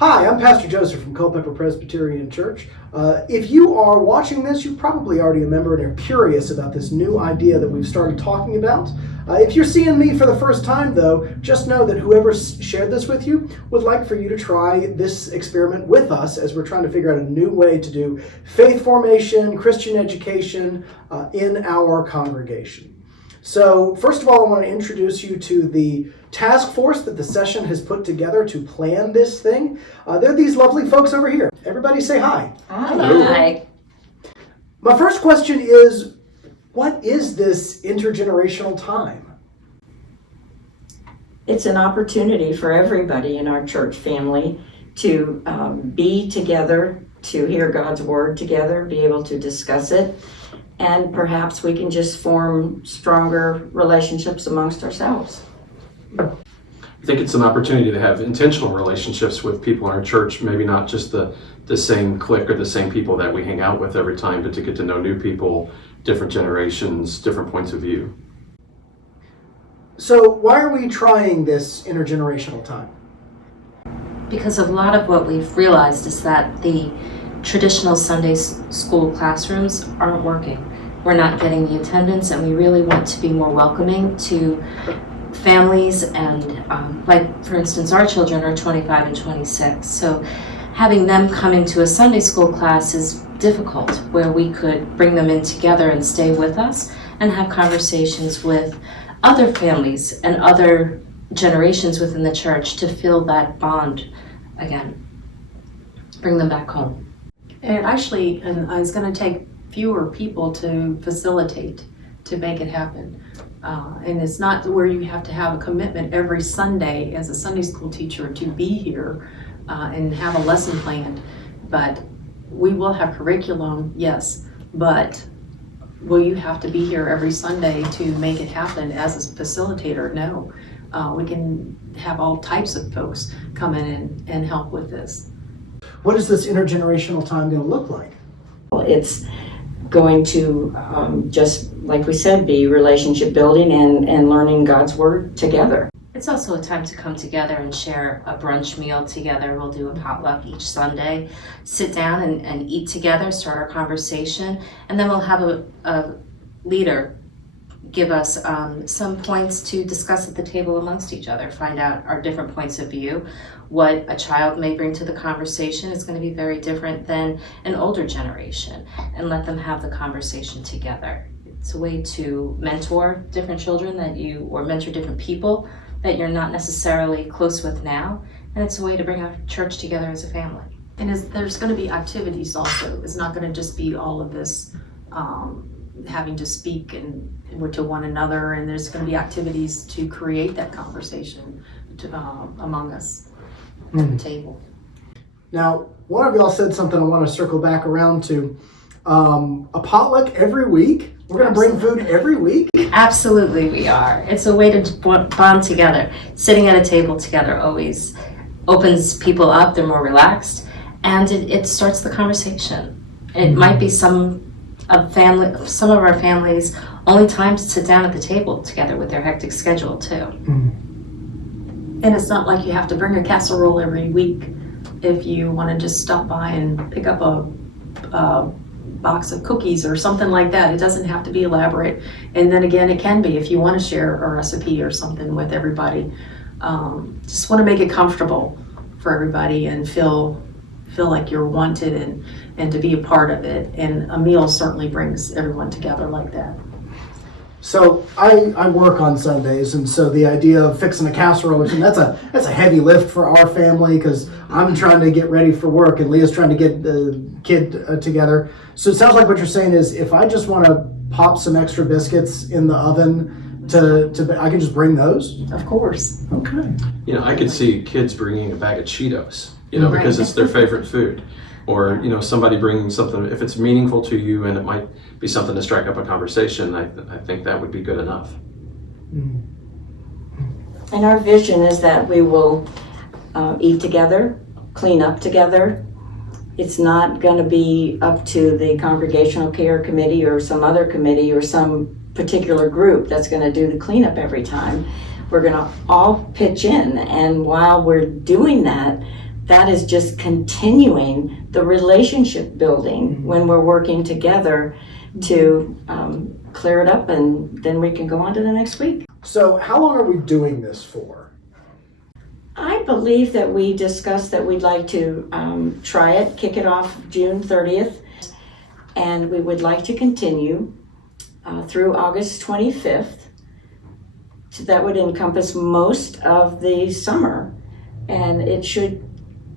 Hi, I'm Pastor Joseph from Culpeper Presbyterian Church. If you are watching this, you're probably already a member and are curious about this new idea that we've started talking about. If you're seeing me for the first time, though, just know that whoever shared this with you would like for you to try this experiment with us as we're trying to figure out a new way to do faith formation, Christian education in our congregation. So first of all, I want to introduce you to the task force that the session has put together to plan this thing. They're these lovely folks over here. Everybody say hi. Hi. My first question is, what is this intergenerational time? It's an opportunity for everybody in our church family to be together, to hear God's word together, be able to discuss it, and perhaps we can just form stronger relationships amongst ourselves. I think it's an opportunity to have intentional relationships with people in our church, maybe not just the same clique or the same people that we hang out with every time, but to get to know new people, different generations, different points of view. So why are we trying this intergenerational time? Because a lot of what we've realized is that the traditional Sunday school classrooms aren't working. We're not getting the attendance, and we really want to be more welcoming to families, and like for instance our children are 25 and 26, so having them coming to a Sunday school class is difficult, where we could bring them in together and stay with us and have conversations with other families and other generations within the church to feel that bond again, bring them back home. And actually, it's going to take fewer people to facilitate, to make it happen. And it's not where you have to have a commitment every Sunday as a Sunday school teacher to be here and have a lesson planned. But we will have curriculum, yes, but will you have to be here every Sunday to make it happen as a facilitator? No. We can have all types of folks come in and help with this. What is this intergenerational time going to look like? It's going to, just like we said, be relationship building and learning God's word together. It's also a time to come together and share a brunch meal together. We'll do a potluck each Sunday, sit down and eat together, start our conversation, and then we'll have a leader give us some points to discuss at the table amongst each other, find out our different points of view. What a child may bring to the conversation is going to be very different than an older generation, and let them have the conversation together. It's a way to mentor different children or mentor different people that you're not necessarily close with now, and it's a way to bring our church together as a family. And there's going to be activities also. It's not going to just be all of this having to speak and to one another, and there's going to be activities to create that conversation among us at the table. Now, one of y'all said something I want to circle back around to. A potluck every week? We're going to bring food every week? Absolutely we are. It's a way to bond together. Some at a table together always opens people up, they're more relaxed, and it starts the conversation. It might be some of our families' only time to sit down at the table together with their hectic schedule too. And it's not like you have to bring a casserole every week. If you want to just stop by and pick up a box of cookies or something like that, it doesn't have to be elaborate. And then again, it can be if you want to share a recipe or something with everybody. Just want to make it comfortable for everybody and feel like you're wanted and to be a part of it. And a meal certainly brings everyone together like that. So I work on Sundays, and so the idea of fixing a casserole, that's a heavy lift for our family because I'm trying to get ready for work and Leah's trying to get the kid together. So it sounds like what you're saying is if I just want to pop some extra biscuits in the oven I can just bring those? Of course. Okay. I could see kids bringing a bag of Cheetos, because it's their favorite food. Or, somebody bringing something, if it's meaningful to you and it might be something to strike up a conversation, I think that would be good enough. And our vision is that we will eat together, clean up together. It's not going to be up to the Congregational Care Committee or some other committee or some particular group that's going to do the cleanup every time. We're going to all pitch in, and while we're doing that, that is just continuing the relationship building when we're working together to clear it up, and then we can go on to the next week. So how long are we doing this for? I believe that we discussed that we'd like to try it, kick it off June 30th, and we would like to continue through August 25th. So that would encompass most of the summer, and it should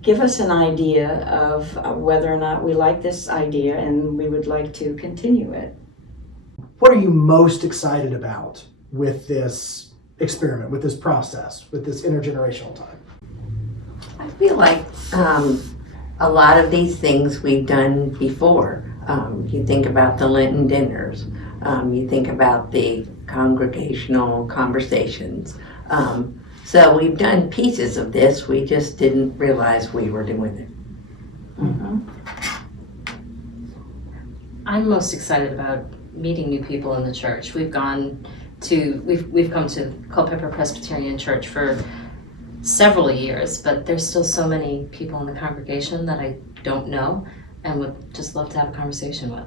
give us an idea of whether or not we like this idea and we would like to continue it. What are you most excited about with this experiment, with this process, with this intergenerational time? I feel like a lot of these things we've done before. You think about the Lenten dinners. You think about the congregational conversations. So we've done pieces of this. We just didn't realize we were doing it. Mm-hmm. I'm most excited about meeting new people in the church. We've come to Culpeper Presbyterian Church for several years, but there's still so many people in the congregation that I don't know and would just love to have a conversation with.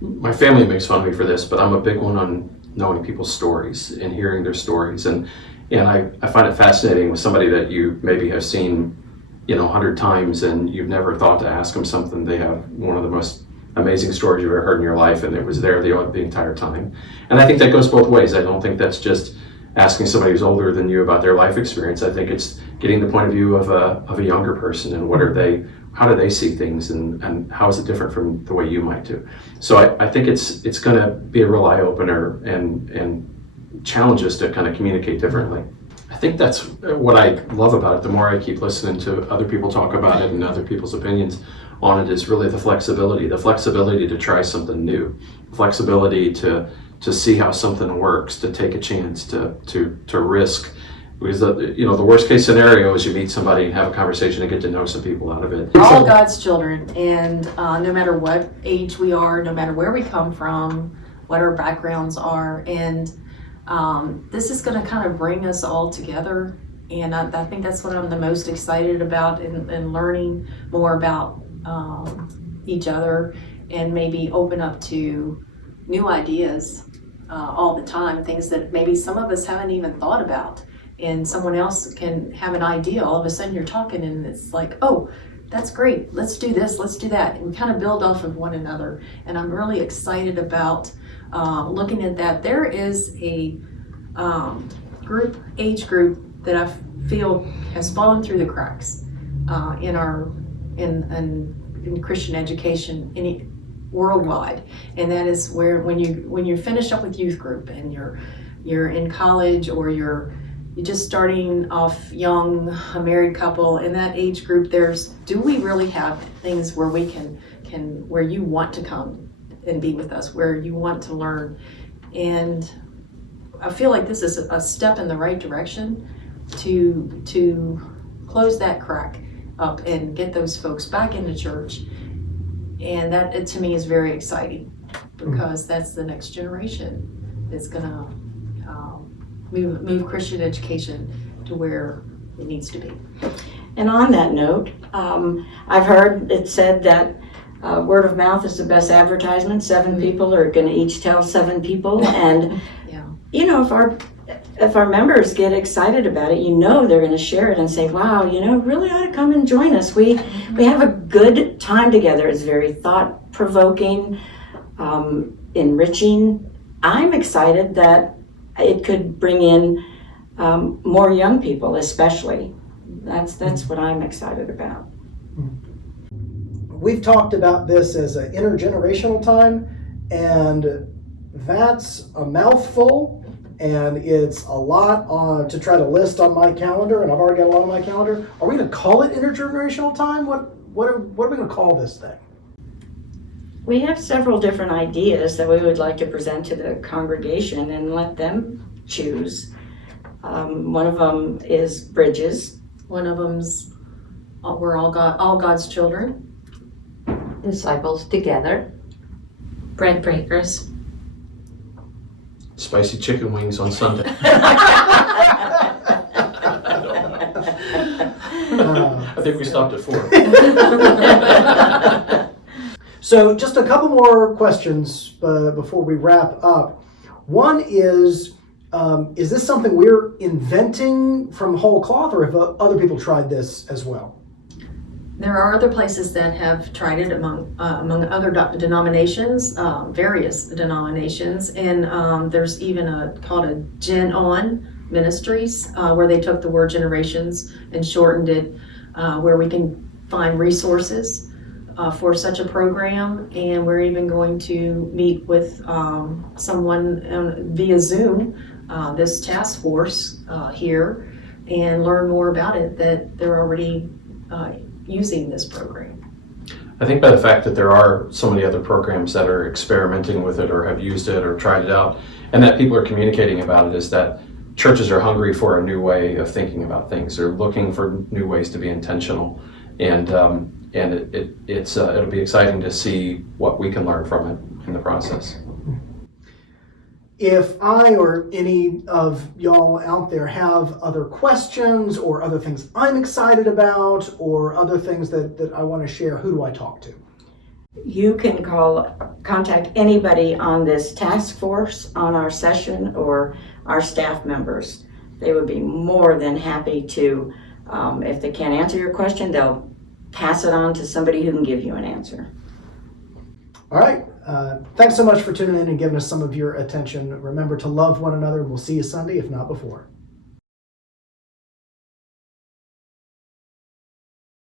My family makes fun of me for this, but I'm a big one on knowing people's stories and hearing their stories. And I find it fascinating with somebody that you maybe have seen, 100 times and you've never thought to ask them something. They have one of the most amazing stories you've ever heard in your life, and it was there the entire time. And I think that goes both ways. I don't think that's just asking somebody who's older than you about their life experience. I think it's getting the point of view of a younger person and how do they see things, and how is it different from the way you might do. So I think it's going to be a real eye opener and challenge us to kind of communicate differently. I think that's what I love about it. The more I keep listening to other people talk about it and other people's opinions on it, is really the flexibility to try something new, flexibility to see how something works, to take a chance, to risk. Because the worst case scenario is you meet somebody and have a conversation and get to know some people out of it. We're all God's children, and no matter what age we are, no matter where we come from, what our backgrounds are, and this is going to kind of bring us all together. And I think that's what I'm the most excited about, in learning more about each other, and maybe open up to new ideas all the time, things that maybe some of us haven't even thought about. And someone else can have an idea. All of a sudden you're talking and it's like, oh, that's great. Let's do this, let's do that. And we kind of build off of one another. And I'm really excited about looking at that. There is a age group that I feel has fallen through the cracks in Christian education worldwide. And that is where when you finish up with youth group and you're in college, or you're just starting off young, a married couple, in that age group, do we really have things where we can where you want to come and be with us, where you want to learn? And I feel like this is a step in the right direction to close that crack up and get those folks back into church. And that, to me, is very exciting, because that's the next generation that's gonna move Christian education to where it needs to be. And on that note, I've heard it said that word of mouth is the best advertisement. 7 people are going to each tell 7 people, and Yeah. if our members get excited about it, they're going to share it and say, "Wow, really ought to come and join us. We have a good time together. It's very thought provoking, enriching." I'm excited that it could bring in more young people, especially. That's what I'm excited about. We've talked about this as an intergenerational time, and that's a mouthful, and it's a lot to try to list on my calendar, and I've already got a lot on my calendar. Are we going to call it intergenerational time? What are we going to call this thing? We have several different ideas that we would like to present to the congregation and let them choose. One of them is bridges. One of them's we're all God's children. Disciples together. Bread breakers. Spicy chicken wings on Sunday. I think we stopped at 4. So just a couple more questions before we wrap up. One is this something we're inventing from whole cloth, or have other people tried this as well? There are other places that have tried it among other denominations, various denominations, and there's even called a Gen On Ministries, where they took the word generations and shortened it, where we can find resources for such a program, and we're even going to meet with someone via Zoom, this task force here, and learn more about it, that they're already using this program. I think by the fact that there are so many other programs that are experimenting with it or have used it or tried it out, and that people are communicating about it, is that churches are hungry for a new way of thinking about things. They're looking for new ways to be intentional, and it'll be exciting to see what we can learn from it in the process. If I or any of y'all out there have other questions or other things I'm excited about or other things that I want to share, who do I talk to? You can contact anybody on this task force, on our session, or our staff members. They would be more than happy to, if they can't answer your question, they'll pass it on to somebody who can give you an answer. All right. Thanks so much for tuning in and giving us some of your attention. Remember to love one another, and we'll see you Sunday, if not before.